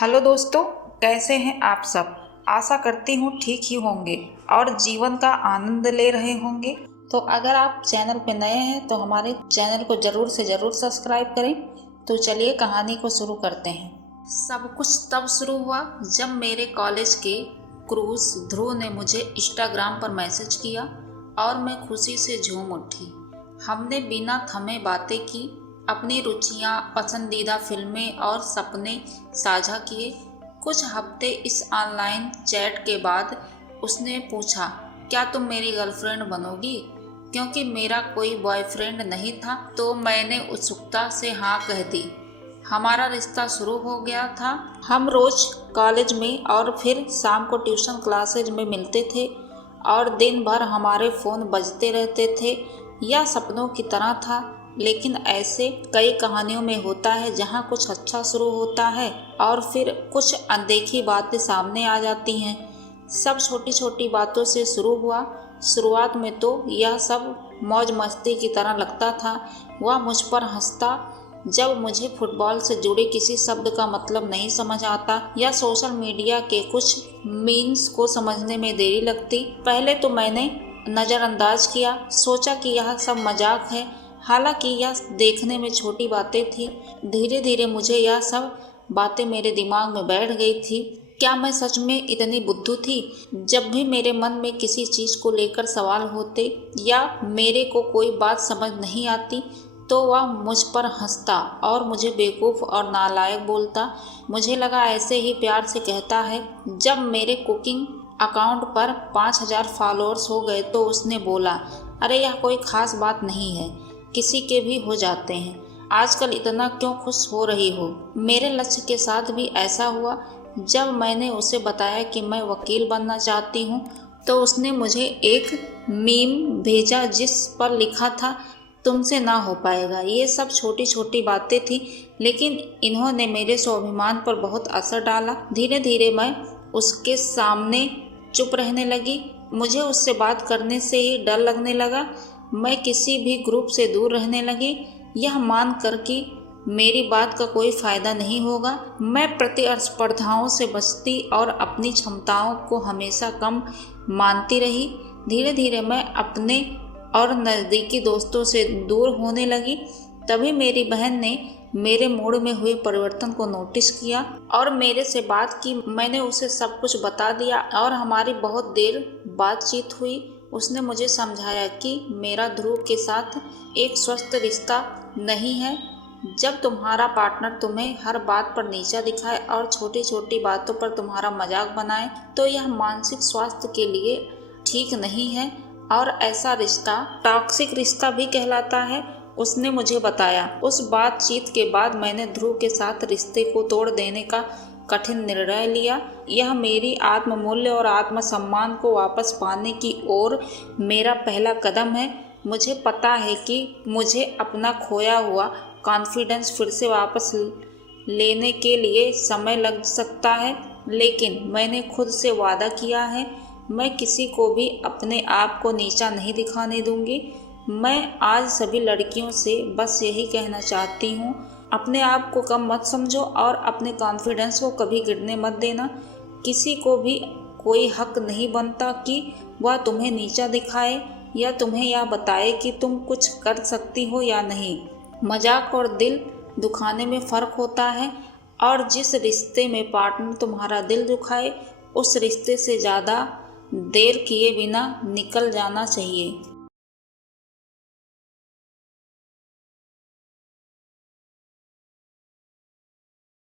Hello दोस्तों, कैसे हैं आप सब। आशा करती हूँ ठीक ही होंगे और जीवन का आनंद ले रहे होंगे। तो अगर आप चैनल पे नए हैं तो हमारे चैनल को ज़रूर से ज़रूर सब्सक्राइब करें। तो चलिए कहानी को शुरू करते हैं। सब कुछ तब शुरू हुआ जब मेरे कॉलेज के क्रूज ध्रुव ने मुझे इंस्टाग्राम पर मैसेज किया और मैं खुशी से झूम उठी। हमने बिना थमे बातें की, अपनी रुचियाँ, पसंदीदा फिल्में और सपने साझा किए। कुछ हफ्ते इस ऑनलाइन चैट के बाद उसने पूछा, क्या तुम मेरी गर्लफ्रेंड बनोगी? क्योंकि मेरा कोई बॉयफ्रेंड नहीं था तो मैंने उत्सुकता से हाँ कह दी। हमारा रिश्ता शुरू हो गया था। हम रोज कॉलेज में और फिर शाम को ट्यूशन क्लासेज में मिलते थे और दिन भर हमारे फ़ोन बजते रहते थे। यह सपनों की तरह था, लेकिन ऐसे कई कहानियों में होता है जहाँ कुछ अच्छा शुरू होता है और फिर कुछ अनदेखी बातें सामने आ जाती हैं। सब छोटी छोटी बातों से शुरू हुआ। शुरुआत में तो यह सब मौज मस्ती की तरह लगता था। वह मुझ पर हंसता जब मुझे फुटबॉल से जुड़े किसी शब्द का मतलब नहीं समझ आता या सोशल मीडिया के कुछ मीम्स को समझने में देरी लगती। पहले तो मैंने नज़रअंदाज किया, सोचा कि यह सब मजाक है। हालांकि यह देखने में छोटी बातें थी। धीरे धीरे मुझे यह सब बातें मेरे दिमाग में बैठ गई थी। क्या मैं सच में इतनी बुद्धू थी? जब भी मेरे मन में किसी चीज़ को लेकर सवाल होते या मेरे को कोई बात समझ नहीं आती तो वह मुझ पर हंसता और मुझे बेवकूफ़ और नालायक बोलता। मुझे लगा ऐसे ही प्यार से कहता है। जब मेरे कुकिंग अकाउंट पर 5000 फॉलोअर्स हो गए तो उसने बोला, अरे यह कोई ख़ास बात नहीं है, किसी के भी हो जाते हैं, आजकल इतना क्यों खुश हो रही हो? मेरे लक्ष्य के साथ भी ऐसा हुआ। जब मैंने उसे बताया कि मैं वकील बनना चाहती हूँ तो उसने मुझे एक मीम भेजा जिस पर लिखा था, तुमसे ना हो पाएगा। ये सब छोटी छोटी बातें थी, लेकिन इन्होंने मेरे स्वाभिमान पर बहुत असर डाला। धीरे धीरे मैं उसके सामने चुप रहने लगी। मुझे उससे बात करने से ही डर लगने लगा। मैं किसी भी ग्रुप से दूर रहने लगी, यह मान कर कि मेरी बात का कोई फ़ायदा नहीं होगा। मैं प्रतिस्पर्धाओं से बचती और अपनी क्षमताओं को हमेशा कम मानती रही। धीरे धीरे मैं अपने और नज़दीकी दोस्तों से दूर होने लगी। तभी मेरी बहन ने मेरे मूड में हुए परिवर्तन को नोटिस किया और मेरे से बात की। मैंने उसे सब कुछ बता दिया और हमारी बहुत देर बातचीत हुई। उसने मुझे समझाया कि मेरा ध्रुव के साथ एक स्वस्थ रिश्ता नहीं है। जब तुम्हारा पार्टनर तुम्हें हर बात पर नीचा दिखाए और छोटी छोटी बातों पर तुम्हारा मजाक बनाए तो यह मानसिक स्वास्थ्य के लिए ठीक नहीं है और ऐसा रिश्ता टॉक्सिक रिश्ता भी कहलाता है, उसने मुझे बताया। उस बातचीत के बाद मैंने ध्रुव के साथ रिश्ते को तोड़ देने का कठिन निर्णय लिया। यह मेरी आत्ममूल्य और आत्मसम्मान को वापस पाने की ओर मेरा पहला कदम है। मुझे पता है कि मुझे अपना खोया हुआ कॉन्फिडेंस फिर से वापस लेने के लिए समय लग सकता है, लेकिन मैंने खुद से वादा किया है, मैं किसी को भी अपने आप को नीचा नहीं दिखाने दूंगी। मैं आज सभी लड़कियों से बस यही कहना चाहती हूँ, अपने आप को कम मत समझो और अपने कॉन्फिडेंस को कभी गिरने मत देना। किसी को भी कोई हक नहीं बनता कि वह तुम्हें नीचा दिखाए या तुम्हें यह बताए कि तुम कुछ कर सकती हो या नहीं। मजाक और दिल दुखाने में फ़र्क होता है और जिस रिश्ते में पार्टनर तुम्हारा दिल दुखाए उस रिश्ते से ज़्यादा देर किए बिना निकल जाना चाहिए।